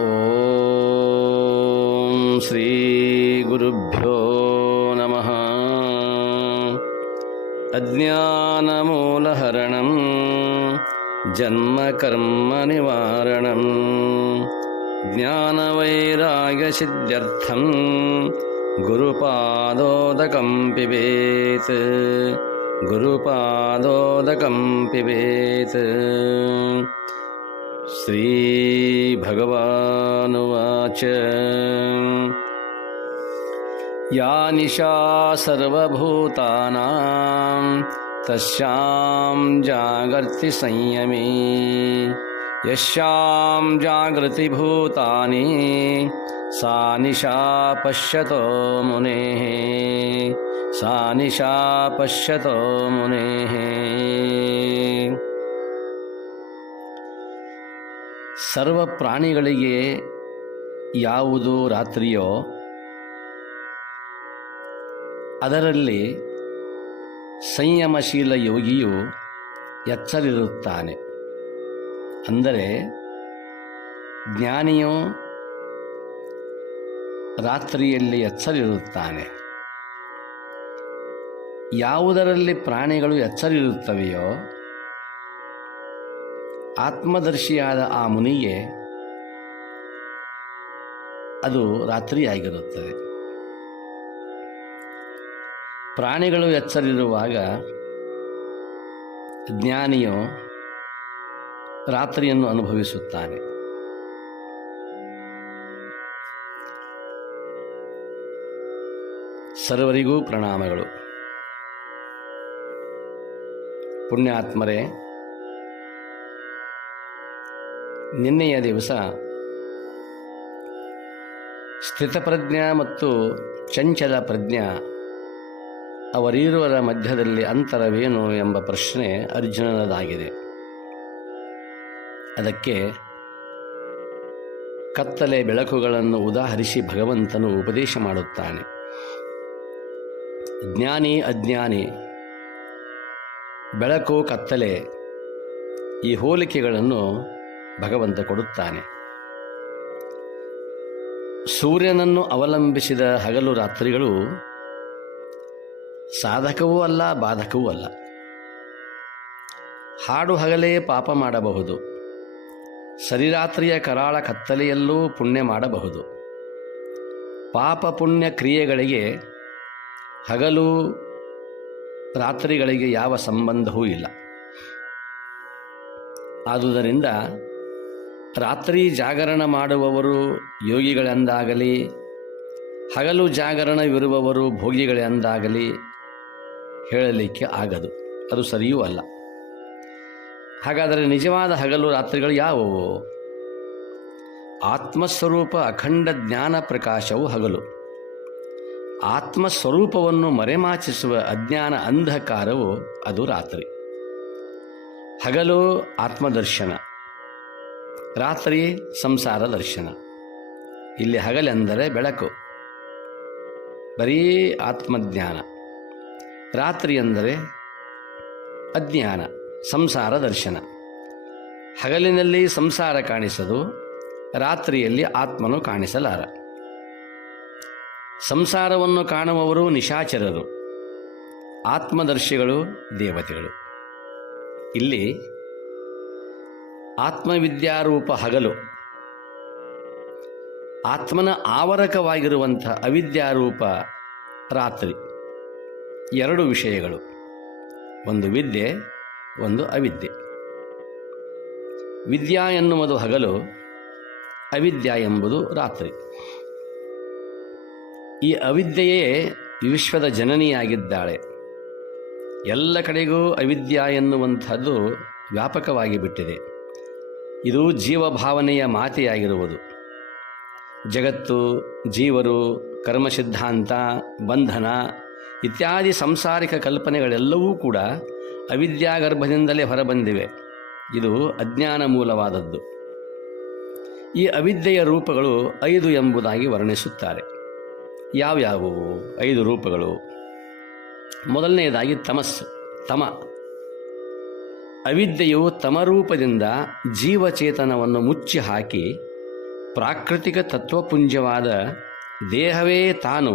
ಓಂ ಶ್ರೀ ಗುರುಭ್ಯೋ ನಮಃ. ಅಜ್ಞಾನಮೂಲಹರಣಂ ಜನ್ಮಕರ್ಮನಿವಾರಣಂ ಜ್ಞಾನವೈರಾಗ್ಯಸಿದ್ಧ್ಯರ್ಥಂ ಗುರುಪಾದೋದಕಂ ಪಿಬೇತ್ ಗುರುಪಾದೋದಕಂ ಪಿಬೇತ್. ಶ್ರೀ ಭಗವಾನುವಾಚ ಯಾ ನಿಶಾ ಸರ್ವಭೂತಾನಾಂ ತಸ್ಯಾಂ ಜಾಗರ್ತಿ ಸಂಯಮೇ ಯಸ್ಯಾಂ ಜಾಗೃತಿ ಭೂತಾನಿ ಸಾ ನಿಶಾ ಪಶ್ಯತೋ ಮುನೇಃ ಸಾ ನಿಶಾ ಪಶ್ಯತೋ ಮುನೇಃ. ಸರ್ವ ಪ್ರಾಣಿಗಳಿಗೆ ಯಾವುದು ರಾತ್ರಿಯೋ ಅದರಲ್ಲಿ ಸಂಯಮಶೀಲ ಯೋಗಿಯು ಎಚ್ಚರಿರುತ್ತಾನೆ. ಅಂದರೆ ಜ್ಞಾನಿಯು ರಾತ್ರಿಯಲ್ಲಿ ಎಚ್ಚರಿರುತ್ತಾನೆ. ಯಾವುದರಲ್ಲಿ ಪ್ರಾಣಿಗಳು ಎಚ್ಚರಿರುತ್ತವೆಯೋ ಆತ್ಮದರ್ಶಿಯಾದ ಆ ಮುನಿಗೆ ಅದು ರಾತ್ರಿಯಾಗಿರುತ್ತದೆ. ಪ್ರಾಣಿಗಳು ಎಚ್ಚರಿರುವಾಗ ಜ್ಞಾನಿಯು ರಾತ್ರಿಯನ್ನು ಅನುಭವಿಸುತ್ತಾನೆ. ಸರ್ವರಿಗೂ ಪ್ರಣಾಮಗಳು. ಪುಣ್ಯಾತ್ಮರೇ, ನಿನ್ನೆಯ ದಿವಸ ಸ್ಥಿತಪ್ರಜ್ಞಾ ಮತ್ತು ಚಂಚಲ ಪ್ರಜ್ಞಾ ಅವರಿರುವರ ಮಧ್ಯದಲ್ಲಿ ಅಂತರವೇನು ಎಂಬ ಪ್ರಶ್ನೆ ಅರ್ಜುನನದಾಗಿದೆ. ಅದಕ್ಕೆ ಕತ್ತಲೆ ಬೆಳಕುಗಳನ್ನು ಉದಾಹರಿಸಿ ಭಗವಂತನು ಉಪದೇಶ ಮಾಡುತ್ತಾನೆ. ಜ್ಞಾನಿ ಅಜ್ಞಾನಿ, ಬೆಳಕು ಕತ್ತಲೆ, ಈ ಹೋಲಿಕೆಗಳನ್ನು ಭಗವಂತ ಕೊಡುತ್ತಾನೆ. ಸೂರ್ಯನನ್ನು ಅವಲಂಬಿಸಿದ ಹಗಲು ರಾತ್ರಿಗಳು ಸಾಧಕವೂ ಅಲ್ಲ, ಬಾಧಕವೂ ಅಲ್ಲ. ಹಾಡು ಹಗಲೇ ಪಾಪ ಮಾಡಬಹುದು, ಸರಿರಾತ್ರಿಯ ಕರಾಳ ಕತ್ತಲೆಯಲ್ಲೂ ಪುಣ್ಯ ಮಾಡಬಹುದು. ಪಾಪ ಪುಣ್ಯ ಕ್ರಿಯೆಗಳಿಗೆ ಹಗಲು ರಾತ್ರಿಗಳಿಗೆ ಯಾವ ಸಂಬಂಧವೂ ಇಲ್ಲ. ಆದುದರಿಂದ ರಾತ್ರಿ ಜಾಗರಣ ಮಾಡುವವರು ಯೋಗಿಗಳೆಂದಾಗಲಿ, ಹಗಲು ಜಾಗರಣವಿರುವವರು ಭೋಗಿಗಳೆಂದಾಗಲಿ ಹೇಳಲಿಕ್ಕೆ ಆಗದು. ಅದು ಸರಿಯೂ ಅಲ್ಲ. ಹಾಗಾದರೆ ನಿಜವಾದ ಹಗಲು ರಾತ್ರಿಗಳು ಯಾವುವು? ಆತ್ಮಸ್ವರೂಪ ಅಖಂಡ ಜ್ಞಾನ ಪ್ರಕಾಶವು ಹಗಲು. ಆತ್ಮಸ್ವರೂಪವನ್ನು ಮರೆಮಾಚಿಸುವ ಅಜ್ಞಾನ ಅಂಧಕಾರವು ಅದು ರಾತ್ರಿ. ಹಗಲು ಆತ್ಮದರ್ಶನ, ರಾತ್ರಿ ಸಂಸಾರ ದರ್ಶನ. ಇಲ್ಲಿ ಹಗಲೆಂದರೆ ಬೆಳಕು, ಬರೀ ಆತ್ಮಜ್ಞಾನ. ರಾತ್ರಿ ಎಂದರೆ ಅಜ್ಞಾನ, ಸಂಸಾರ ದರ್ಶನ. ಹಗಲಿನಲ್ಲಿ ಸಂಸಾರ ಕಾಣಿಸದು, ರಾತ್ರಿಯಲ್ಲಿ ಆತ್ಮನು ಕಾಣಿಸಲಾರ. ಸಂಸಾರವನ್ನು ಕಾಣುವವರು ನಿಶಾಚರರು, ಆತ್ಮದರ್ಶಿಗಳು ದೇವತೆಗಳು. ಇಲ್ಲಿ ಆತ್ಮವಿದ್ಯಾರೂಪ ಹಗಲು, ಆತ್ಮನ ಆವರಕವಾಗಿರುವಂಥ ಅವಿದ್ಯಾರೂಪ ರಾತ್ರಿ. ಎರಡು ವಿಷಯಗಳು, ಒಂದು ವಿದ್ಯೆ, ಒಂದು ಅವಿದ್ಯೆ. ವಿದ್ಯಾ ಎನ್ನುವುದು ಹಗಲು, ಅವಿದ್ಯಾ ಎಂಬುದು ರಾತ್ರಿ. ಈ ಅವಿದ್ಯೆಯೇ ವಿಶ್ವದ ಜನನಿಯಾಗಿದ್ದಾಳೆ. ಎಲ್ಲ ಕಡೆಗೂ ಅವಿದ್ಯಾ ಎನ್ನುವಂಥದ್ದು ವ್ಯಾಪಕವಾಗಿ ಬಿಟ್ಟಿದೆ. ಇದು ಜೀವಭಾವನೆಯ ಮಾತೆಯಾಗಿರುವುದು. ಜಗತ್ತು, ಜೀವರು, ಕರ್ಮಸಿದ್ಧಾಂತ, ಬಂಧನ ಇತ್ಯಾದಿ ಸಂಸಾರಿಕ ಕಲ್ಪನೆಗಳೆಲ್ಲವೂ ಕೂಡ ಅವಿದ್ಯಾಗರ್ಭದಿಂದಲೇ ಹೊರಬಂದಿವೆ. ಇದು ಅಜ್ಞಾನ ಮೂಲವಾದದ್ದು. ಈ ಅವಿದ್ಯೆಯ ರೂಪಗಳು 5 ಎಂಬುದಾಗಿ ವರ್ಣಿಸುತ್ತಾರೆ. ಯಾವ್ಯಾವುವು 5 ರೂಪಗಳು? ಮೊದಲನೆಯದಾಗಿ ತಮಸ್ಸು, ತಮ. ಅವಿದ್ಯೆಯು ತಮರೂಪದಿಂದ ಜೀವಚೇತನವನ್ನು ಮುಚ್ಚಿ ಹಾಕಿ ಪ್ರಾಕೃತಿಕ ತತ್ವಪುಂಜವಾದ ದೇಹವೇ ತಾನು,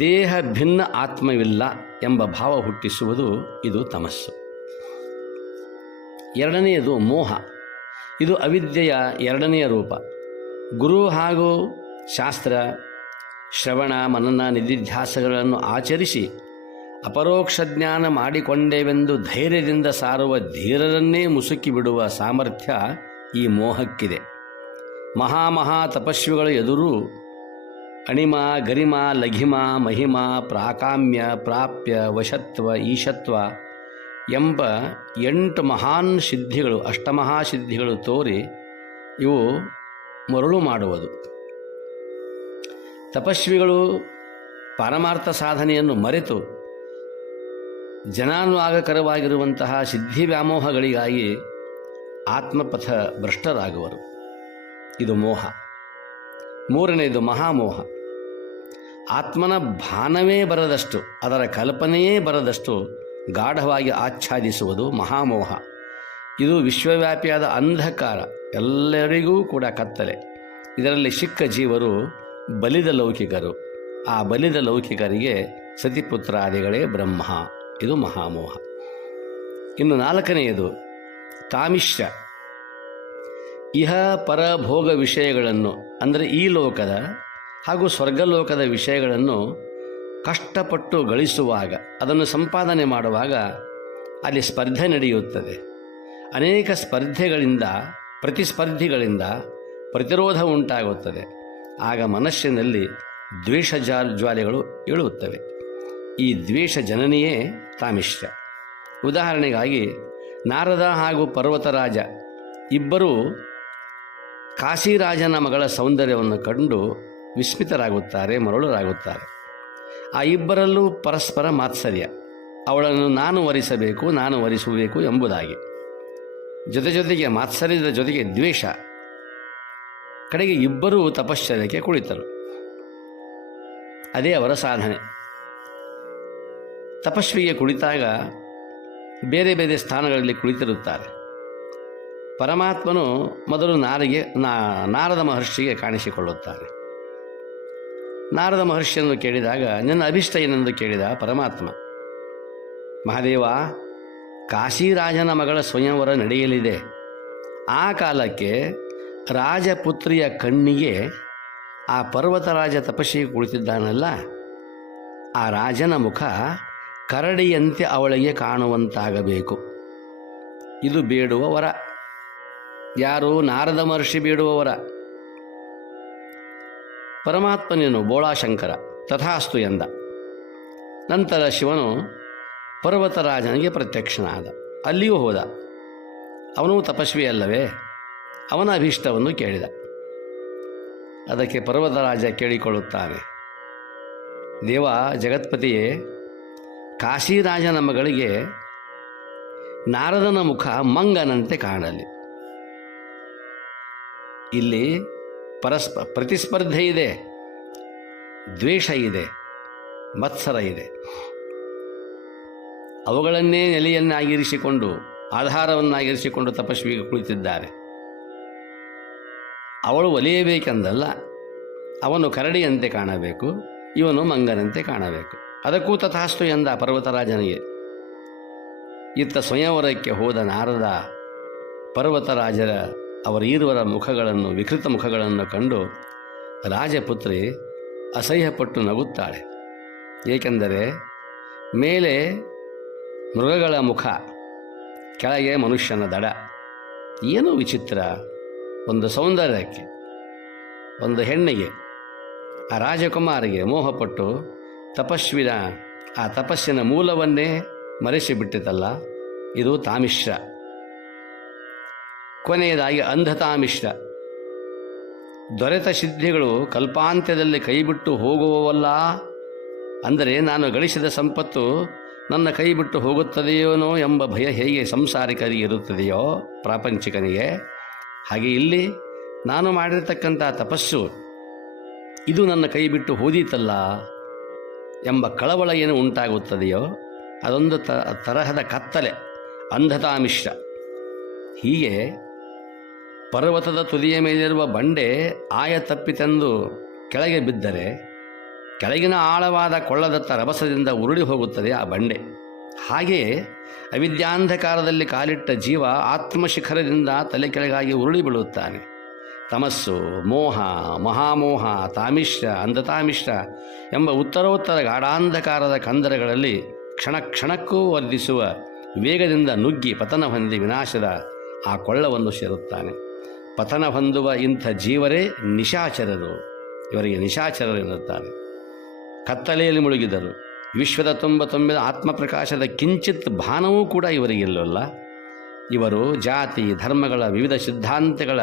ದೇಹ ಭಿನ್ನ ಆತ್ಮವಿಲ್ಲ ಎಂಬ ಭಾವ ಹುಟ್ಟಿಸುವುದು ಇದು ತಮಸ್ಸು. ಎರಡನೆಯದು ಮೋಹ. ಇದು ಅವಿದ್ಯೆಯ ಎರಡನೆಯ ರೂಪ. ಗುರು ಹಾಗೂ ಶಾಸ್ತ್ರ ಶ್ರವಣ ಮನನ ನಿಧಿಧ್ಯಾಸಗಳನ್ನು ಆಚರಿಸಿ ಅಪರೋಕ್ಷ ಜ್ಞಾನ ಮಾಡಿಕೊಂಡೇವೆಂದು ಧೈರ್ಯದಿಂದ ಸಾರುವ ಧೀರರನ್ನೇ ಮುಸುಕಿ ಬಿಡುವ ಸಾಮರ್ಥ್ಯ ಈ ಮೋಹಕ್ಕಿದೆ. ಮಹಾ ತಪಸ್ವಿಗಳ ಎದುರು ಅಣಿಮ ಗರಿಮ ಲಘಿಮ ಮಹಿಮ ಪ್ರಾಕಾಮ್ಯ ಪ್ರಾಪ್ಯ ವಶತ್ವ ಈಶತ್ವ ಎಂಬ 8 ಮಹಾನ್ ಸಿದ್ಧಿಗಳು, ಅಷ್ಟಮಹಾಸಿದ್ಧಿಗಳು ತೋರಿ ಇವು ಮರುಳು ಮಾಡುವುದು. ತಪಸ್ವಿಗಳು ಪಾರಮಾರ್ಥ ಸಾಧನೆಯನ್ನು ಮರೆತು ಜನಾನುವಾಗಕರವಾಗಿರುವಂತಹ ಸಿದ್ಧಿ ವ್ಯಾಮೋಹಗಳಿಗಾಗಿ ಆತ್ಮಪಥ ಭ್ರಷ್ಟರಾಗುವರು. ಇದು ಮೋಹ. ಮೂರನೆಯದು ಮಹಾಮೋಹ. ಆತ್ಮನ ಭಾನವೇ ಬರದಷ್ಟು, ಅದರ ಕಲ್ಪನೆಯೇ ಬರದಷ್ಟು ಗಾಢವಾಗಿ ಆಚ್ಛಾದಿಸುವುದು ಮಹಾಮೋಹ. ಇದು ವಿಶ್ವವ್ಯಾಪಿಯಾದ ಅಂಧಕಾರ, ಎಲ್ಲರಿಗೂ ಕೂಡ ಕತ್ತಲೆ. ಇದರಲ್ಲಿ ಸಿಕ್ಕ ಜೀವರು ಬಲಿದ ಲೌಕಿಕರು. ಆ ಬಲಿದ ಲೌಕಿಕರಿಗೆ ಸತಿಪುತ್ರಾದಿಗಳೇ ಬ್ರಹ್ಮ. ಇದು ಮಹಾಮೋಹ. ಇನ್ನು 4ನೆಯದು ತಾಮಿಶ್ರ. ಇಹ ಪರ ಭೋಗ ವಿಷಯಗಳನ್ನು, ಅಂದರೆ ಈ ಲೋಕದ ಹಾಗೂ ಸ್ವರ್ಗಲೋಕದ ವಿಷಯಗಳನ್ನು ಕಷ್ಟಪಟ್ಟು ಗಳಿಸುವಾಗ, ಅದನ್ನು ಸಂಪಾದನೆ ಮಾಡುವಾಗ ಅಲ್ಲಿ ಸ್ಪರ್ಧೆ ನಡೆಯುತ್ತದೆ. ಅನೇಕ ಸ್ಪರ್ಧೆಗಳಿಂದ, ಪ್ರತಿಸ್ಪರ್ಧಿಗಳಿಂದ ಪ್ರತಿರೋಧ ಉಂಟಾಗುತ್ತದೆ. ಆಗ ಮನಸ್ಸಿನಲ್ಲಿ ದ್ವೇಷ ಜ್ವಾಲೆಗಳು ಏಳುತ್ತವೆ. ಈ ದ್ವೇಷ ಜನನಿಯೇ ತಾಮಿಶ್ರ. ಉದಾಹರಣೆಗಾಗಿ ನಾರದ ಹಾಗೂ ಪರ್ವತರಾಜ ಇಬ್ಬರೂ ಕಾಶಿರಾಜನ ಮಗಳ ಸೌಂದರ್ಯವನ್ನು ಕಂಡು ವಿಸ್ಮಿತರಾಗುತ್ತಾರೆ, ಮರಳರಾಗುತ್ತಾರೆ. ಆ ಇಬ್ಬರಲ್ಲೂ ಪರಸ್ಪರ ಮಾತ್ಸರ್ಯ, ಅವಳನ್ನು ನಾನು ವರಿಸಬೇಕು, ನಾನು ವರಿಸಬೇಕು ಎಂಬುದಾಗಿ. ಜೊತೆಗೆ ಮಾತ್ಸರ್ಯದ ಜೊತೆಗೆ ದ್ವೇಷ. ಕಡೆಗೆ ಇಬ್ಬರೂ ತಪಶ್ಚರ್ಯಕ್ಕೆ ಕುಳಿತರು. ಅದೇ ಅವರ ಸಾಧನೆ. ತಪಸ್ವಿಗೆ ಕುಳಿತಾಗ ಬೇರೆ ಬೇರೆ ಸ್ಥಾನಗಳಲ್ಲಿ ಕುಳಿತಿರುತ್ತಾರೆ. ಪರಮಾತ್ಮನು ಮೊದಲು ನಾರದ ಮಹರ್ಷಿಗೆ ಕಾಣಿಸಿಕೊಳ್ಳುತ್ತಾನೆ. ನಾರದ ಮಹರ್ಷಿಯನ್ನು ಕೇಳಿದಾಗ ನನ್ನ ಅಭಿಷ್ಟ ಏನೆಂದು ಕೇಳಿದ ಪರಮಾತ್ಮ. ಮಹಾದೇವ, ಕಾಶಿರಾಜನ ಮಗಳ ಸ್ವಯಂವರ ನಡೆಯಲಿದೆ. ಆ ಕಾಲಕ್ಕೆ ರಾಜಪುತ್ರಿಯ ಕಣ್ಣಿಗೆ ಆ ಪರ್ವತರಾಜ ತಪಸ್ಸಿಗೆ ಕುಳಿತಿದ್ದಾನಲ್ಲ, ಆ ರಾಜನ ಮುಖ ಕರಡಿಯಂತೆ ಅವಳಿಗೆ ಕಾಣುವಂತಾಗಬೇಕು. ಇದು ಬೇಡುವ ವರ. ಯಾರು? ನಾರದ ಮಹರ್ಷಿ ಬೇಡುವ ವರ. ಪರಮಾತ್ಮನೇನು ಬೋಳಾಶಂಕರ ತಥಾಸ್ತು ಎಂದ. ನಂತರ ಶಿವನು ಪರ್ವತರಾಜನಿಗೆ ಪ್ರತ್ಯಕ್ಷನಾದ. ಅಲ್ಲಿಯೂ ಹೋದ. ಅವನು ತಪಸ್ವಿ ಅಲ್ಲವೇ? ಅವನ ಅಭೀಷ್ಟವನ್ನು ಕೇಳಿದ. ಅದಕ್ಕೆ ಪರ್ವತರಾಜ ಕೇಳಿಕೊಳ್ಳುತ್ತಾನೆ, ದೇವ ಜಗತ್ಪತಿಯೇ, ಕಾಶಿರಾಜನ ಮಗಳಿಗೆ ನಾರದನ ಮುಖ ಮಂಗನಂತೆ ಕಾಣಲಿ. ಇಲ್ಲಿ ಪ್ರತಿಸ್ಪರ್ಧೆ ಇದೆ, ದ್ವೇಷ ಇದೆ, ಮತ್ಸರ ಇದೆ. ಅವುಗಳನ್ನೇ ನೆಲೆಯನ್ನಾಗಿರಿಸಿಕೊಂಡು, ಆಧಾರವನ್ನಾಗಿರಿಸಿಕೊಂಡು ತಪಸ್ವಿಗೆ ಕುಳಿತಿದ್ದಾರೆ. ಅವಳು ಒಲಿಯಬೇಕೆಂದಲ್ಲ, ಅವನು ಕರಡಿಯಂತೆ ಕಾಣಬೇಕು, ಇವನು ಮಂಗನಂತೆ ಕಾಣಬೇಕು. ಅದಕ್ಕೂ ತಥಾಸ್ತು ಎಂದ ಪರ್ವತರಾಜನಿಗೆ. ಇತ್ತ ಸ್ವಯಂವರಕ್ಕೆ ಹೋದ ನಾರದ ಪರ್ವತರಾಜರ ಅವರ ಈರುವರ ಮುಖಗಳನ್ನು, ವಿಕೃತ ಮುಖಗಳನ್ನು ಕಂಡು ರಾಜಪುತ್ರಿ ಅಸಹ್ಯಪಟ್ಟು ನಗುತ್ತಾಳೆ. ಏಕೆಂದರೆ ಮೇಲೆ ಮೃಗಗಳ ಮುಖ, ಕೆಳಗೆ ಮನುಷ್ಯನ ದಡ. ಏನೂ ವಿಚಿತ್ರ. ಒಂದು ಸೌಂದರ್ಯಕ್ಕೆ, ಒಂದು ಹೆಣ್ಣಿಗೆ, ಆ ರಾಜಕುಮಾರಿಗೆ ಮೋಹಪಟ್ಟು ತಪಸ್ವಿನ ಆ ತಪಸ್ಸಿನ ಮೂಲವನ್ನೇ ಮರೆಸಿಬಿಟ್ಟಿತಲ್ಲ, ಇದು ತಾಮಿಶ್ರ. ಕೊನೆಯದಾಗಿ ಅಂಧತಾಮಿಶ್ರ. ದೊರೆತ ಸಿದ್ಧಿಗಳು ಕಲ್ಪಾಂತ್ಯದಲ್ಲಿ ಕೈಬಿಟ್ಟು ಹೋಗುವವಲ್ಲ. ಅಂದರೆ ನಾನು ಗಳಿಸಿದ ಸಂಪತ್ತು ನನ್ನ ಕೈ ಬಿಟ್ಟು ಹೋಗುತ್ತದೆಯೋನೋ ಎಂಬ ಭಯ ಹೇಗೆ ಸಂಸಾರಿಕರಿಗೆ ಇರುತ್ತದೆಯೋ ಪ್ರಾಪಂಚಿಕನಿಗೆ, ಹಾಗೆ ಇಲ್ಲಿ ನಾನು ಮಾಡಿರ್ತಕ್ಕಂಥ ತಪಸ್ಸು ಇದು ನನ್ನ ಕೈ ಬಿಟ್ಟು ಹೋದೀತಲ್ಲ ಎಂಬ ಕಳವಳ ಏನು ಉಂಟಾಗುತ್ತದೆಯೋ ಅದೊಂದು ತರಹದ ಕತ್ತಲೆ, ಅಂಧತಾಮಿಶ್ರ. ಹೀಗೆ ಪರ್ವತದ ತುದಿಯ ಮೇಲಿರುವ ಬಂಡೆ ಆಯ ತಪ್ಪಿತೆಂದು ಕೆಳಗೆ ಬಿದ್ದರೆ ಕೆಳಗಿನ ಆಳವಾದ ಕೊಳ್ಳದತ್ತ ರಭಸದಿಂದ ಉರುಳಿ ಹೋಗುತ್ತದೆ ಆ ಬಂಡೆ. ಹಾಗೆಯೇ ಅವಿದ್ಯಾಂಧಕಾರದಲ್ಲಿ ಕಾಲಿಟ್ಟ ಜೀವ ಆತ್ಮಶಿಖರದಿಂದ ತಲೆ ಕೆಳಗಾಗಿ ಉರುಳಿ ಬೀಳುತ್ತಾನೆ. ತಮಸ್ಸು, ಮೋಹ, ಮಹಾಮೋಹ, ತಾಮಿಶ್ರ, ಅಂಧತಾಮಿಶ್ರ ಎಂಬ ಉತ್ತರೋತ್ತರ ಗಾಢಾಂಧಕಾರದ ಕಂದರಗಳಲ್ಲಿ ಕ್ಷಣ ಕ್ಷಣಕ್ಕೂ ವರ್ಧಿಸುವ ವೇಗದಿಂದ ನುಗ್ಗಿ ಪತನ ಹೊಂದಿ ವಿನಾಶದ ಆ ಕೊಳ್ಳವನ್ನು ಸೇರುತ್ತಾನೆ. ಪತನ ಹೊಂದುವ ಇಂಥ ಜೀವರೇ ನಿಶಾಚರರು. ಇವರಿಗೆ ನಿಶಾಚರರು ಎನ್ನುತ್ತಾರೆ. ಕತ್ತಲೆಯಲ್ಲಿ ಮುಳುಗಿದರು. ವಿಶ್ವದ ತುಂಬಿದ ಆತ್ಮಪ್ರಕಾಶದ ಕಿಂಚಿತ್ ಭಾನವೂ ಕೂಡ ಇವರಿಗಿಲ್ಲವಲ್ಲ. ಇವರು ಜಾತಿ ಧರ್ಮಗಳ ವಿವಿಧ ಸಿದ್ಧಾಂತಗಳ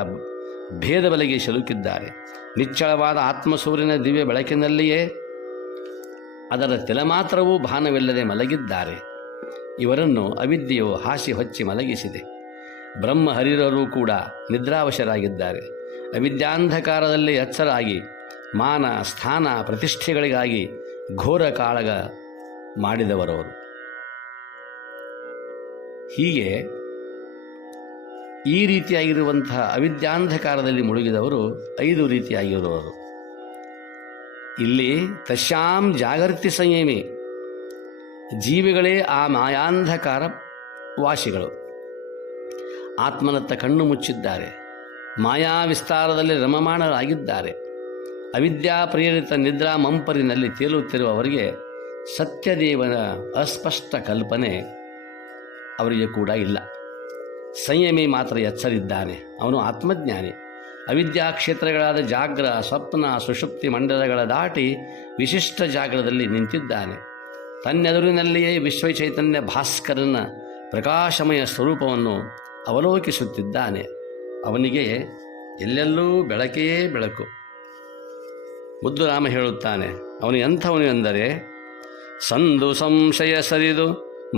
ಭೇದ ಬಲೆಗೆ ಸಿಲುಕಿದ್ದಾರೆ. ನಿಚ್ಚಳವಾದ ಆತ್ಮಸೂರ್ಯನ ದಿವ್ಯ ಬೆಳಕಿನಲ್ಲಿಯೇ ಅದರ ತೆಲೆ ಮಾತ್ರವೂ ಭಾನವಿಲ್ಲದೆ ಮಲಗಿದ್ದಾರೆ. ಇವರನ್ನು ಅವಿದ್ಯೆಯು ಹಾಸಿ ಹೊಚ್ಚಿ ಮಲಗಿಸಿದೆ. ಬ್ರಹ್ಮ ಹರಿರರು ಕೂಡ ನಿದ್ರಾವಶರಾಗಿದ್ದಾರೆ. ಅವಿದ್ಯಾಂಧಕಾರದಲ್ಲಿ ಎಚ್ಚರಾಗಿ ಮಾನ ಸ್ಥಾನ ಪ್ರತಿಷ್ಠೆಗಳಿಗಾಗಿ ಘೋರ ಕಾಳಗ ಮಾಡಿದವರವರು. ಹೀಗೆ ಈ ರೀತಿಯಾಗಿರುವಂತಹ ಅವಿದ್ಯಾಂಧಕಾರದಲ್ಲಿ ಮುಳುಗಿದವರು 5 ರೀತಿಯಾಗಿರುವವರು. ಇಲ್ಲಿ ತಶ್ಯಾಂ ಜಾಗೃತಿ ಸಂಯಮಿ, ಜೀವಿಗಳೇ ಆ ಮಾಯಾಂಧಕಾರ ವಾಸಿಗಳು. ಆತ್ಮನತ್ತ ಕಣ್ಣು ಮುಚ್ಚಿದ್ದಾರೆ. ಮಾಯಾ ವಿಸ್ತಾರದಲ್ಲಿ ರಮಮಾಣರಾಗಿದ್ದಾರೆ. ಅವಿದ್ಯಾ ಪ್ರೇರಿತ ನಿದ್ರಾ ಮಂಪರಿನಲ್ಲಿ ತೇಲುತ್ತಿರುವವರಿಗೆ ಸತ್ಯದೇವನ ಅಸ್ಪಷ್ಟ ಕಲ್ಪನೆ ಅವರಿಗೆ ಕೂಡ ಇಲ್ಲ. ಸಂಯಮಿ ಮಾತ್ರ ಎಚ್ಚರಿದ್ದಾನೆ. ಅವನು ಆತ್ಮಜ್ಞಾನಿ. ಅವಿದ್ಯಾ ಕ್ಷೇತ್ರಗಳಾದ ಜಾಗ್ರ, ಸ್ವಪ್ನ, ಸುಷುಪ್ತಿ ಮಂಡಲಗಳ ದಾಟಿ ವಿಶಿಷ್ಟ ಜಾಗ್ರದಲ್ಲಿ ನಿಂತಿದ್ದಾನೆ. ತನ್ನೆದುರಿನಲ್ಲಿಯೇ ವಿಶ್ವಚೈತನ್ಯ ಭಾಸ್ಕರನ ಪ್ರಕಾಶಮಯ ಸ್ವರೂಪವನ್ನು ಅವಲೋಕಿಸುತ್ತಿದ್ದಾನೆ. ಅವನಿಗೆ ಎಲ್ಲೆಲ್ಲೂ ಬೆಳಕೇ ಬೆಳಕು. ಮುದ್ದುರಾಮ ಹೇಳುತ್ತಾನೆ, ಅವನು ಎಂಥವನು ಎಂದರೆ, ಸಂದು ಸಂಶಯ ಸರಿದು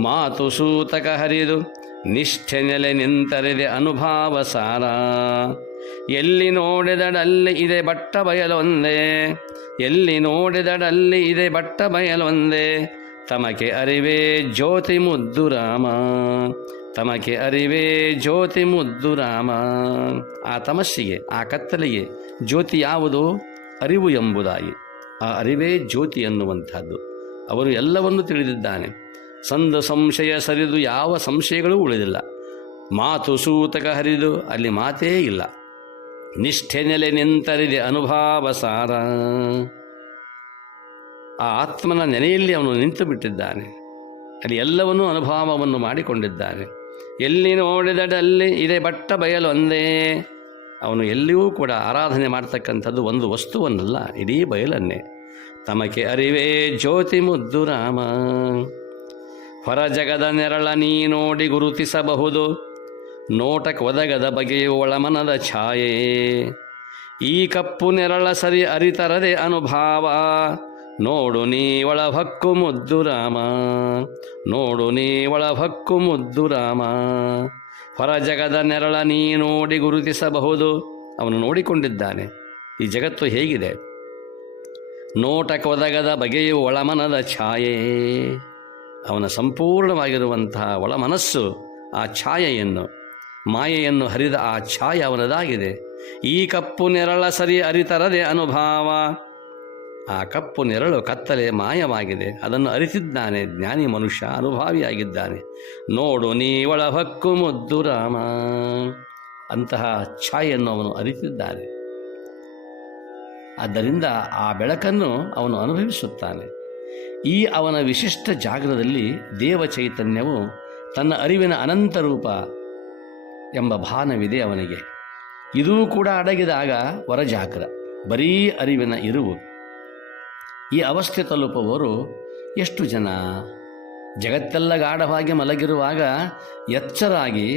ಮಾತು ಸೂತಕ ಹರಿದು ನಿಷ್ಠೆ ನೆಲೆ ನಿಂತರಿದೆ ಅನುಭಾವ ಸಾರ. ಎಲ್ಲಿ ನೋಡಿದಡಲ್ಲಿ ಇದೆ ಬಟ್ಟ ಬಯಲೊಂದೇ, ಎಲ್ಲಿ ನೋಡಿದಡಲ್ಲಿ ಇದೆ ಬಟ್ಟ ಬಯಲೊಂದೇ. ತಮಕೆ ಅರಿವೇ ಜ್ಯೋತಿ ಮುದ್ದು ರಾಮ, ತಮಕೆ ಅರಿವೇ ಜ್ಯೋತಿ ಮುದ್ದು ರಾಮ. ಆ ತಮಸ್ಸಿಗೆ, ಆ ಕತ್ತಲೆಗೆ ಜ್ಯೋತಿ ಯಾವುದು? ಅರಿವು ಎಂಬುದಾಗಿ. ಆ ಅರಿವೇ ಜ್ಯೋತಿ ಎನ್ನುವಂಥದ್ದು. ಅವನು ಎಲ್ಲವನ್ನೂ ತಿಳಿದಿದ್ದಾನೆ. ಸಂದು ಸಂಶಯ ಸರಿದು ಯಾವ ಸಂಶಯಗಳೂ ಉಳಿದಿಲ್ಲ. ಮಾತು ಸೂತಕ ಹರಿದು ಅಲ್ಲಿ ಮಾತೇ ಇಲ್ಲ. ನಿಷ್ಠೆ ನೆಲೆ ನಿಂತರಿದೆ ಅನುಭಾವ ಸಾರ. ಆ ಆತ್ಮನ ನೆನೆಯಲ್ಲಿ ಅವನು ನಿಂತು ಬಿಟ್ಟಿದ್ದಾನೆ. ಅಲ್ಲಿ ಎಲ್ಲವನ್ನೂ ಅನುಭವವನ್ನು ಮಾಡಿಕೊಂಡಿದ್ದಾನೆ. ಎಲ್ಲಿ ನೋಡಿದಡಲ್ಲಿ ಇದೆ ಬಟ್ಟ ಬಯಲು ಒಂದೇ. ಅವನು ಎಲ್ಲಿಯೂ ಕೂಡ ಆರಾಧನೆ ಮಾಡ್ತಕ್ಕಂಥದ್ದು ಒಂದು ವಸ್ತುವನ್ನಲ್ಲ, ಇಡೀ ಬಯಲನ್ನೇ. ತಮಕೆ ಅರಿವೇ ಜ್ಯೋತಿ ಮುದ್ದು ರಾಮ. ಹೊರ ಜಗದ ನೆರಳ ನೀ ನೋಡಿ ಗುರುತಿಸಬಹುದು, ನೋಟಕ್ಕೆ ಒದಗದ ಬಗೆಯು ಒಳಮನದ ಛಾಯೆ. ಈ ಕಪ್ಪು ನೆರಳ ಸರಿ ಅರಿತರದೆ ಅನುಭಾವ, ನೋಡು ನೀ ಒಳಭಕ್ಕು ಮುದ್ದು ರಾಮ, ನೋಡು ನೀ ಒಳಭಕ್ಕು ಮುದ್ದು ರಾಮ. ಹೊರ ಜಗದ ನೆರಳ ನೀ ನೋಡಿ ಗುರುತಿಸಬಹುದು. ಅವನು ನೋಡಿಕೊಂಡಿದ್ದಾನೆ ಈ ಜಗತ್ತು ಹೇಗಿದೆ. ನೋಟಕ್ಕೆ ಒದಗದ ಬಗೆಯು ಒಳಮನದ ಛಾಯೆ. ಅವನ ಸಂಪೂರ್ಣವಾಗಿರುವಂತಹ ಒಳಮನಸ್ಸು ಆ ಛಾಯೆಯನ್ನು, ಮಾಯೆಯನ್ನು ಹರಿದ ಆ ಛಾಯೆ ಅವನದಾಗಿದೆ. ಈ ಕಪ್ಪು ನೆರಳ ಸರಿ ಅರಿತರದೆ ಅನುಭಾವ. ಆ ಕಪ್ಪು ನೆರಳು ಕತ್ತಲೆ ಮಾಯವಾಗಿದೆ. ಅದನ್ನು ಅರಿತಿದ್ದಾನೆ ಜ್ಞಾನಿ ಮನುಷ್ಯ, ಅನುಭಾವಿಯಾಗಿದ್ದಾನೆ. ನೋಡು ನೀ ಒಳಭಕ್ಕು ಮುದ್ದು ರಾಮ. ಅಂತಹ ಛಾಯೆಯನ್ನು ಅವನು ಅರಿತಿದ್ದಾನೆ. ಆದ್ದರಿಂದ ಆ ಬೆಳಕನ್ನು ಅವನು ಅನುಭವಿಸುತ್ತಾನೆ. ಈ ಅವನ ವಿಶಿಷ್ಟ ಜಾಗರದಲ್ಲಿ ದೇವ ಚೈತನ್ಯವು ತನ್ನ ಅರಿವಿನ ಅನಂತ ರೂಪ ಎಂಬ ಭಾನವಿದೆ ಅವನಿಗೆ. ಇದೂ ಕೂಡ ಅಡಗಿದಾಗ ವರಜಾಗ್ರ, ಬರೀ ಅರಿವಿನ ಇರುವು. ಈ ಅವಸ್ಥೆ ತಲುಪುವವರು ಎಷ್ಟು ಜನ? ಜಗತ್ತೆಲ್ಲ ಗಾಢವಾಗಿ ಮಲಗಿರುವಾಗ ಎಚ್ಚರಾಗಿ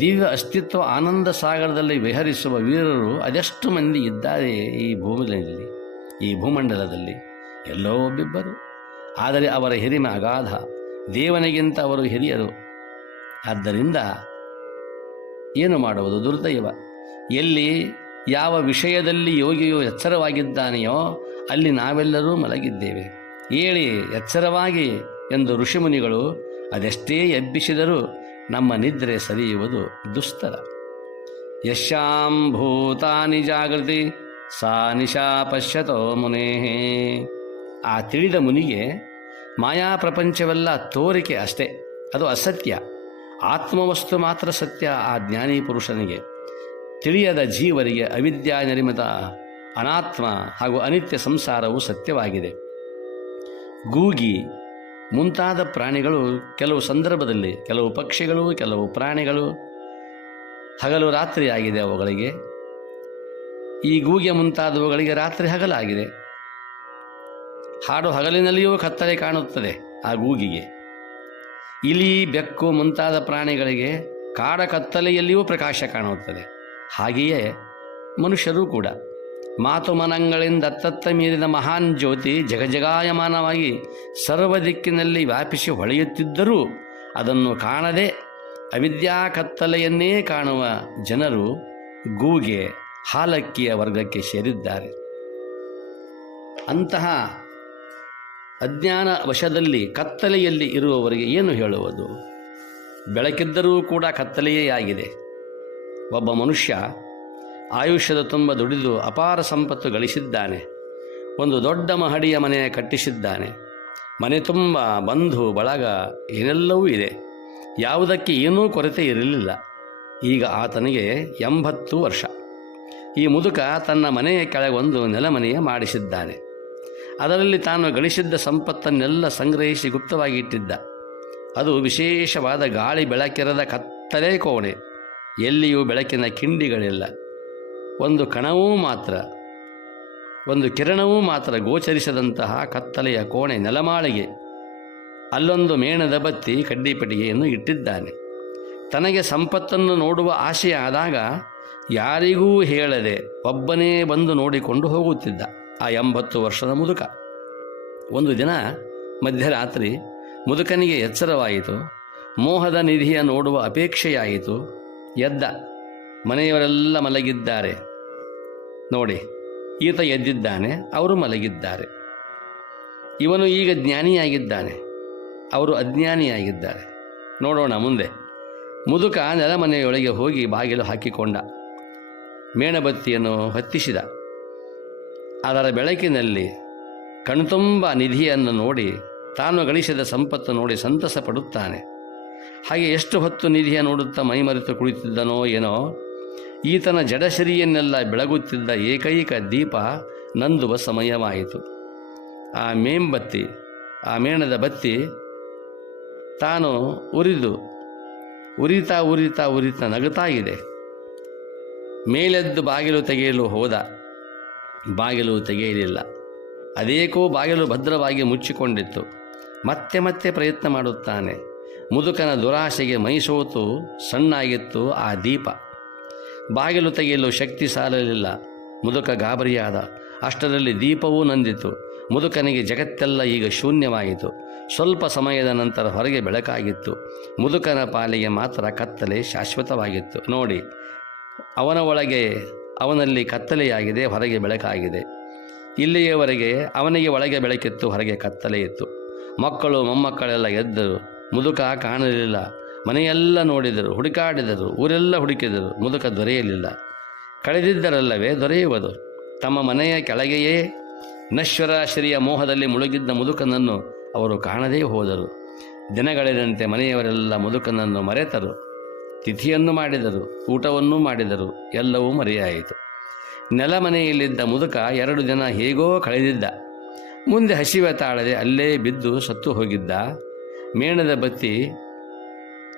ದಿವ್ಯ ಅಸ್ತಿತ್ವ ಆನಂದ ಸಾಗರದಲ್ಲಿ ವಿಹರಿಸುವ ವೀರರು ಅದೆಷ್ಟು ಮಂದಿ ಇದ್ದಾರೆ ಈ ಭೂಮಿಯಲ್ಲಿ, ಈ ಭೂಮಂಡಲದಲ್ಲಿ? ಎಲ್ಲೋ ಒಬ್ಬಿಬ್ಬರು. ಆದರೆ ಅವರ ಹಿರಿಮೆ ಅಗಾಧ. ದೇವನಿಗಿಂತ ಅವರು ಹಿರಿಯರು. ಆದ್ದರಿಂದ ಏನು ಮಾಡುವುದು? ದುರ್ದೈವ. ಎಲ್ಲಿ ಯಾವ ವಿಷಯದಲ್ಲಿ ಯೋಗಿಯು ಎಚ್ಚರವಾಗಿದ್ದಾನೆಯೋ ಅಲ್ಲಿ ನಾವೆಲ್ಲರೂ ಮಲಗಿದ್ದೇವೆ. ಏಳಿ ಎಚ್ಚರವಾಗಿ ಎಂದು ಋಷಿಮುನಿಗಳು ಅದೆಷ್ಟೇ ಎಬ್ಬಿಸಿದರೂ ನಮ್ಮ ನಿದ್ರೆ ಸರಿಯುವುದು ದುಸ್ತರ. ಯಶ್ಯಾಂ ಭೂತಾನಿ ಜಾಗೃತಿ ಸಾ ನಿಶಾ ಪಶ್ಯತೋ ಮುನೇಃ. ಆ ತಿಳಿದ ಮುನಿಗೆ ಮಾಯಾ ಪ್ರಪಂಚವೆಲ್ಲ ತೋರಿಕೆ ಅಷ್ಟೇ, ಅದು ಅಸತ್ಯ. ಆತ್ಮವಸ್ತು ಮಾತ್ರ ಸತ್ಯ. ಆ ಜ್ಞಾನಿ ಪುರುಷನಿಗೆ, ತಿಳಿಯದ ಜೀವರಿಗೆ ಅವಿದ್ಯಾ ನಿರ್ಮಿತ ಅನಾತ್ಮ ಹಾಗೂ ಅನಿತ್ಯ ಸಂಸಾರವು ಸತ್ಯವಾಗಿದೆ. ಗೂಗಿ ಮುಂತಾದ ಪ್ರಾಣಿಗಳು ಕೆಲವು ಸಂದರ್ಭದಲ್ಲಿ, ಕೆಲವು ಪಕ್ಷಿಗಳು, ಕೆಲವು ಪ್ರಾಣಿಗಳು ಹಗಲು ರಾತ್ರಿ ಆಗಿದೆ ಅವುಗಳಿಗೆ. ಈ ಗೂಗೆ ಮುಂತಾದವುಗಳಿಗೆ ರಾತ್ರಿ ಹಗಲಾಗಿದೆ. ಹಾಡು ಹಗಲಿನಲ್ಲಿಯೂ ಕತ್ತಲೆ ಕಾಣುತ್ತದೆ ಆ ಗೂಗಿಗೆ. ಇಲಿ, ಬೆಕ್ಕು ಮುಂತಾದ ಪ್ರಾಣಿಗಳಿಗೆ ಕಾಡ ಕತ್ತಲೆಯಲ್ಲಿಯೂ ಪ್ರಕಾಶ ಕಾಣುತ್ತದೆ. ಹಾಗೆಯೇ ಮನುಷ್ಯರೂ ಕೂಡ ಮಾತು ಮನಗಳಿಂದ ಅತ್ತತ್ತ ಮೀರಿದ ಮಹಾನ್ ಜ್ಯೋತಿ ಜಗಜಗಾಯಮಾನವಾಗಿ ಸರ್ವ ದಿಕ್ಕಿನಲ್ಲಿ ವ್ಯಾಪಿಸಿ ಹೊಳೆಯುತ್ತಿದ್ದರೂ ಅದನ್ನು ಕಾಣದೆ ಅವಿದ್ಯಾ ಕತ್ತಲೆಯನ್ನೇ ಕಾಣುವ ಜನರು ಗೂಗೆ, ಹಾಲಕ್ಕಿಯ ವರ್ಗಕ್ಕೆ ಸೇರಿದ್ದಾರೆ. ಅಂತಹ ಅಜ್ಞಾನ ವಶದಲ್ಲಿ ಕತ್ತಲೆಯಲ್ಲಿ ಇರುವವರಿಗೆ ಏನು ಹೇಳುವುದು? ಬೆಳಕಿದ್ದರೂ ಕೂಡ ಕತ್ತಲೆಯೇ ಆಗಿದೆ. ಒಬ್ಬ ಮನುಷ್ಯ ಆಯುಷ್ಯದ ತುಂಬ ದುಡಿದು ಅಪಾರ ಸಂಪತ್ತು ಗಳಿಸಿದ್ದಾನೆ. ಒಂದು ದೊಡ್ಡ ಮಹಡಿಯ ಮನೆ ಕಟ್ಟಿಸಿದ್ದಾನೆ. ಮನೆ ತುಂಬ ಬಂಧು ಬಳಗ ಏನೆಲ್ಲವೂ ಇದೆ. ಯಾವುದಕ್ಕೆ ಏನೂ ಕೊರತೆ ಇರಲಿಲ್ಲ. ಈಗ ಆತನಿಗೆ 80 ವರ್ಷ. ಈ ಮುದುಕ ತನ್ನ ಮನೆಯ ಕೆಳಗೊಂದು ನೆಲಮನೆಯ ಮಾಡಿಸಿದ್ದಾನೆ. ಅದರಲ್ಲಿ ತಾನು ಗಳಿಸಿದ್ದ ಸಂಪತ್ತನ್ನೆಲ್ಲ ಸಂಗ್ರಹಿಸಿ ಗುಪ್ತವಾಗಿ ಇಟ್ಟಿದ್ದ. ಅದು ವಿಶೇಷವಾದ ಗಾಳಿ ಬೆಳಕಿರದ ಕತ್ತಲೆ ಕೋಣೆ. ಎಲ್ಲಿಯೂ ಬೆಳಕಿನ ಕಿಂಡಿಗಳಿಲ್ಲ. ಒಂದು ಕಣವೂ ಮಾತ್ರ, ಒಂದು ಕಿರಣವೂ ಮಾತ್ರ ಗೋಚರಿಸದಂತಹ ಕತ್ತಲೆಯ ಕೋಣೆ ನೆಲಮಾಳಿಗೆ. ಅಲ್ಲೊಂದು ಮೇಣದ ಬತ್ತಿ, ಕಡ್ಡಿಪೆಟ್ಟಿಗೆಯನ್ನು ಇಟ್ಟಿದ್ದಾನೆ. ತನಗೆ ಸಂಪತ್ತನ್ನು ನೋಡುವ ಆಸೆ ಆದಾಗ ಯಾರಿಗೂ ಹೇಳದೆ ಒಬ್ಬನೇ ಬಂದು ನೋಡಿಕೊಂಡು ಹೋಗುತ್ತಿದ್ದ ಆ 80 ವರ್ಷದ ಮುದುಕ. ಒಂದು ದಿನ ಮಧ್ಯರಾತ್ರಿ ಮುದುಕನಿಗೆ ಎಚ್ಚರವಾಯಿತು. ಮೋಹದ ನಿಧಿಯ ನೋಡುವ ಅಪೇಕ್ಷೆಯಾಯಿತು. ಎದ್ದ. ಮನೆಯವರೆಲ್ಲ ಮಲಗಿದ್ದಾರೆ. ನೋಡಿ, ಈತ ಎದ್ದಿದ್ದಾನೆ, ಅವರು ಮಲಗಿದ್ದಾರೆ. ಇವನು ಈಗ ಜ್ಞಾನಿಯಾಗಿದ್ದಾನೆ, ಅವರು ಅಜ್ಞಾನಿಯಾಗಿದ್ದಾರೆ. ನೋಡೋಣ ಮುಂದೆ. ಮುದುಕ ನೆಲಮನೆಯೊಳಗೆ ಹೋಗಿ ಬಾಗಿಲು ಹಾಕಿಕೊಂಡ. ಮೇಣಬತ್ತಿಯನ್ನು ಹೊತ್ತಿಸಿದ. ಅದರ ಬೆಳಕಿನಲ್ಲಿ ಕಣ್ತುಂಬ ನಿಧಿಯನ್ನು ನೋಡಿ, ತಾನು ಗಳಿಸಿದ ಸಂಪತ್ತು ನೋಡಿ ಸಂತಸ ಪಡುತ್ತಾನೆ. ಹಾಗೆ ಎಷ್ಟು ಹೊತ್ತು ನಿಧಿಯ ನೋಡುತ್ತಾ ಮೈಮರೆತು ಕುಳಿತಿದ್ದನೋ ಏನೋ, ಈತನ ಜಡಶರಿಯನ್ನೆಲ್ಲ ಬೆಳಗುತ್ತಿದ್ದ ಏಕೈಕ ದೀಪ ನಂದುವ ಸಮಯವಾಯಿತು. ಆ ಮೇಂಬತ್ತಿ, ಆ ಮೇಣದ ಬತ್ತಿ ತಾನು ಉರಿತಾ ನಗುತ್ತಾ ಇದೆ. ಮೇಲೆದ್ದು ಬಾಗಿಲು ತೆಗೆಯಲು ಹೋದ. ಬಾಗಿಲು ತೆಗೆಯಲಿಲ್ಲ. ಅದೇಕೋ ಬಾಗಿಲು ಭದ್ರವಾಗಿ ಮುಚ್ಚಿಕೊಂಡಿತ್ತು. ಮತ್ತೆ ಪ್ರಯತ್ನ ಮಾಡುತ್ತಾನೆ. ಮುದುಕನ ದುರಾಶೆಗೆ ಮೈಸೋತು ಸಣ್ಣಾಗಿತ್ತು ಆ ದೀಪ. ಬಾಗಿಲು ತೆಗೆಯಲು ಶಕ್ತಿ ಸಾಲಲಿಲ್ಲ. ಮುದುಕ ಗಾಬರಿಯಾದ. ಅಷ್ಟರಲ್ಲಿ ದೀಪವೂ ನಂದಿತು. ಮುದುಕನಿಗೆ ಜಗತ್ತೆಲ್ಲ ಈಗ ಶೂನ್ಯವಾಯಿತು. ಸ್ವಲ್ಪ ಸಮಯದ ನಂತರ ಹೊರಗೆ ಬೆಳಕಾಗಿತ್ತು. ಮುದುಕನ ಪಾಲಿಗೆ ಮಾತ್ರ ಕತ್ತಲೆ ಶಾಶ್ವತವಾಗಿತ್ತು. ನೋಡಿ, ಅವನ ಒಳಗೆ ಅವನಲ್ಲಿ ಕತ್ತಲೆಯಾಗಿದೆ, ಹೊರಗೆ ಬೆಳಕಾಗಿದೆ. ಇಲ್ಲಿಯವರೆಗೆ ಅವನಿಗೆ ಒಳಗೆ ಬೆಳಕಿತ್ತು, ಹೊರಗೆ ಕತ್ತಲೆ ಇತ್ತು. ಮಕ್ಕಳು ಮೊಮ್ಮಕ್ಕಳೆಲ್ಲ ಎದ್ದರು. ಮುದುಕ ಕಾಣಲಿಲ್ಲ. ಮನೆಯೆಲ್ಲ ನೋಡಿದರು, ಹುಡುಕಾಡಿದರು, ಊರೆಲ್ಲ ಹುಡುಕಿದರು. ಮುದುಕ ದೊರೆಯಲಿಲ್ಲ. ಕಳೆದಿದ್ದರಲ್ಲವೇ ದೊರೆಯುವುದು. ತಮ್ಮ ಮನೆಯ ಕೆಳಗೆಯೇ ನಶ್ವರ ಶ್ರೀಯ ಮೋಹದಲ್ಲಿ ಮುಳುಗಿದ್ದ ಮುದುಕನನ್ನು ಅವರು ಕಾಣದೇ ಹೋದರು. ದಿನಗಳೆದಂತೆ ಮನೆಯವರೆಲ್ಲ ಮುದುಕನನ್ನು ಮರೆತರು. ತಿಥಿಯನ್ನು ಮಾಡಿದರು, ಊಟವನ್ನೂ ಮಾಡಿದರು. ಎಲ್ಲವೂ ಮರೆಯಾಯಿತು. ನೆಲಮನೆಯಲ್ಲಿದ್ದ ಮುದುಕ 2 ದಿನ ಹೇಗೋ ಕಳೆದಿದ್ದ. ಮುಂದೆ ಹಸಿವೆ ತಾಳದೆ ಅಲ್ಲೇ ಬಿದ್ದು ಸತ್ತು ಹೋಗಿದ್ದ. ಮೇಣದ ಬತ್ತಿ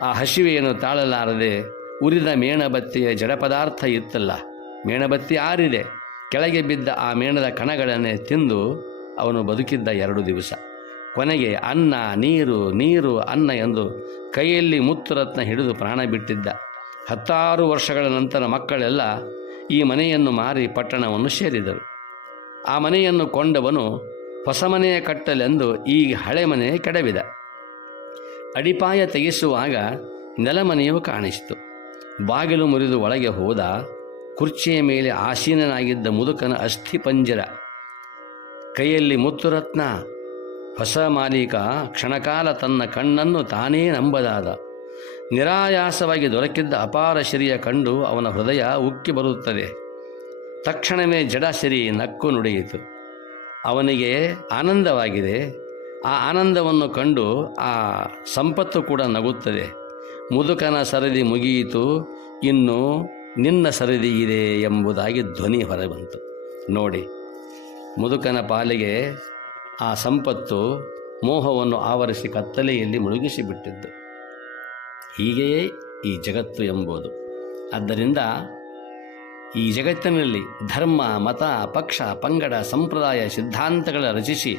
ಆ ಹಸಿವೆಯನ್ನು ತಾಳಲಾರದೆ ಉರಿದ ಮೇಣಬತ್ತಿಯ ಜಡ ಪದಾರ್ಥ ಇತ್ತಲ್ಲ, ಮೇಣಬತ್ತಿ ಆರಿದೆ. ಕೆಳಗೆ ಬಿದ್ದ ಆ ಮೇಣದ ಕಣಗಳನ್ನೇ ತಿಂದು ಅವನು ಬದುಕಿದ್ದ 2 ದಿವಸ. ಕೊನೆಗೆ ಅನ್ನ ನೀರು ಅನ್ನ ಎಂದು ಕೈಯಲ್ಲಿ ಮುತ್ತುರತ್ನ ಹಿಡಿದು ಪ್ರಾಣ ಬಿಟ್ಟಿದ್ದ. 16 ವರ್ಷಗಳ ನಂತರ ಮಕ್ಕಳೆಲ್ಲ ಈ ಮನೆಯನ್ನು ಮಾರಿ ಪಟ್ಟಣವನ್ನು ಸೇರಿದರು. ಆ ಮನೆಯನ್ನು ಕೊಂಡವನು ಹೊಸ ಮನೆಯ ಕಟ್ಟಲೆಂದು ಈ ಹಳೆ ಮನೆ ಕೆಡವಿದ. ಅಡಿಪಾಯ ತೆಗೆಸುವಾಗ ನೆಲಮನೆಯು ಕಾಣಿಸಿತು. ಬಾಗಿಲು ಮುರಿದು ಒಳಗೆ ಹೋದ. ಕುರ್ಚಿಯ ಮೇಲೆ ಆಸೀನನಾಗಿದ್ದ ಮುದುಕನ ಅಸ್ಥಿಪಂಜರ, ಕೈಯಲ್ಲಿ ಮುತ್ತುರತ್ನ. ಹೊಸ ಮಾಲೀಕ ಕ್ಷಣಕಾಲ ತನ್ನ ಕಣ್ಣನ್ನು ತಾನೇ ನಂಬದಾದ. ನಿರಾಯಾಸವಾಗಿ ದೊರಕಿದ್ದ ಅಪಾರ ಸಿರಿಯ ಕಂಡು ಅವನ ಹೃದಯ ಉಕ್ಕಿ ಬರುತ್ತದೆ. ತಕ್ಷಣವೇ ಜಡ ಸಿರಿ ನಕ್ಕು ನುಡಿಯಿತು. ಅವನಿಗೆ ಆನಂದವಾಗಿದೆ. ಆ ಆನಂದವನ್ನು ಕಂಡು ಆ ಸಂಪತ್ತು ಕೂಡ ನಗುತ್ತದೆ. ಮುದುಕನ ಸರದಿ ಮುಗಿಯಿತು, ಇನ್ನು ನಿನ್ನ ಸರದಿ ಇದೆ ಎಂಬುದಾಗಿ ಧ್ವನಿ ಹೊರಬಂತು. ನೋಡಿ, ಮುದುಕನ ಪಾಲಿಗೆ ಆ ಸಂಪತ್ತು ಮೋಹವನ್ನು ಆವರಿಸಿ ಕತ್ತಲೆಯಲ್ಲಿ ಮುಳುಗಿಸಿಬಿಟ್ಟಿದ್ದು. ಹೀಗೆಯೇ ಈ ಜಗತ್ತು ಎಂಬುದು. ಆದ್ದರಿಂದ ಈ ಜಗತ್ತಿನಲ್ಲಿ ಧರ್ಮ, ಮತ, ಪಕ್ಷ, ಪಂಗಡ, ಸಂಪ್ರದಾಯ, ಸಿದ್ಧಾಂತಗಳ ರಚಿಸಿ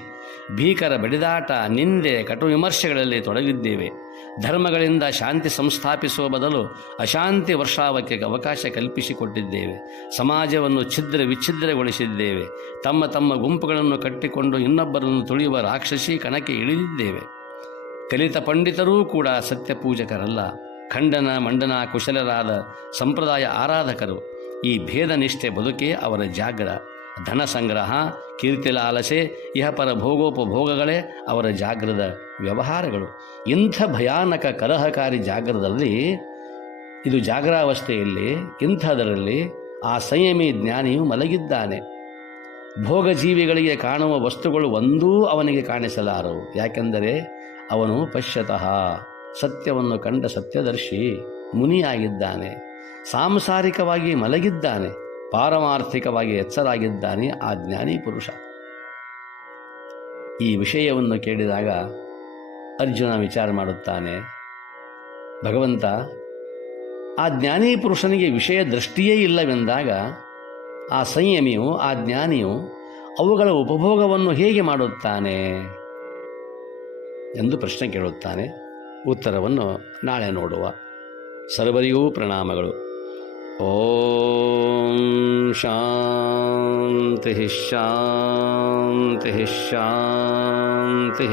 ಭೀಕರ ಬಡಿದಾಟ, ನಿಂದೆ, ಕಟು ವಿಮರ್ಶೆಗಳಲ್ಲಿ ತೊಡಗಿದ್ದೇವೆ. ಧರ್ಮಗಳಿಂದ ಶಾಂತಿ ಸಂಸ್ಥಾಪಿಸುವ ಬದಲು ಅಶಾಂತಿ ವರ್ಷಾವಕ್ಕೆ ಅವಕಾಶ ಕಲ್ಪಿಸಿಕೊಟ್ಟಿದ್ದೇವೆ. ಸಮಾಜವನ್ನು ವಿಚ್ಛಿದ್ರಗೊಳಿಸಿದ್ದೇವೆ. ತಮ್ಮ ತಮ್ಮ ಗುಂಪುಗಳನ್ನು ಕಟ್ಟಿಕೊಂಡು ಇನ್ನೊಬ್ಬರನ್ನು ತುಳಿಯುವ ರಾಕ್ಷಸಿ ಕಣಕ್ಕೆ ಇಳಿದಿದ್ದೇವೆ. ಕಲಿತ ಪಂಡಿತರೂ ಕೂಡ ಸತ್ಯಪೂಜಕರಲ್ಲ, ಖಂಡನ ಮಂಡನ ಕುಶಲರಾದ ಸಂಪ್ರದಾಯ ಆರಾಧಕರು. ಈ ಭೇದ ನಿಷ್ಠೆ ಬದುಕೇ ಅವರ ಜಾಗ್ರ. ಧನ ಸಂಗ್ರಹ, ಕೀರ್ತಿಲಾಲಸೆ, ಇಹಪರ ಭೋಗೋಪಭೋಗಗಳೇ ಅವರ ಜಾಗ್ರದ ವ್ಯವಹಾರಗಳು. ಇಂಥ ಭಯಾನಕ ಕಲಹಕಾರಿ ಜಾಗ್ರದಲ್ಲಿ, ಇದು ಜಾಗ್ರಾವಸ್ಥೆಯಲ್ಲಿ, ಇಂಥದರಲ್ಲಿ ಆ ಸಂಯಮಿ ಜ್ಞಾನಿಯು ಮಲಗಿದ್ದಾನೆ. ಭೋಗಜೀವಿಗಳಿಗೆ ಕಾಣುವ ವಸ್ತುಗಳು ಒಂದೂ ಅವನಿಗೆ ಕಾಣಿಸಲಾರವು. ಯಾಕೆಂದರೆ ಅವನು ಪಶ್ಯತಃ ಸತ್ಯವನ್ನು ಕಂಡ ಸತ್ಯದರ್ಶಿ ಮುನಿಯಾಗಿದ್ದಾನೆ. ಸಾಂಸಾರಿಕವಾಗಿ ಮಲಗಿದ್ದಾನೆ, ಪಾರಮಾರ್ಥಿಕವಾಗಿ ಎಚ್ಚರಾಗಿದ್ದಾನೆ ಆ ಜ್ಞಾನಿ ಪುರುಷ. ಈ ವಿಷಯವನ್ನು ಕೇಳಿದಾಗ ಅರ್ಜುನ ವಿಚಾರ ಮಾಡುತ್ತಾನೆ, ಭಗವಂತ, ಆ ಜ್ಞಾನಿ ಪುರುಷನಿಗೆ ವಿಷಯ ದೃಷ್ಟಿಯೇ ಇಲ್ಲವೆಂದಾಗ ಆ ಸಂಯಮಿಯು, ಆ ಜ್ಞಾನಿಯು ಅವುಗಳ ಉಪಭೋಗವನ್ನು ಹೇಗೆ ಮಾಡುತ್ತಾನೆ ಎಂದು ಪ್ರಶ್ನೆ ಕೇಳುತ್ತಾನೆ. ಉತ್ತರವನ್ನು ನಾಳೆ ನೋಡುವ. ಸರ್ವರಿಗೂ ಪ್ರಣಾಮಗಳು. ಓಂ ಶಾಂತಿ ಶಾಂತಿ ಶಾಂತಿ.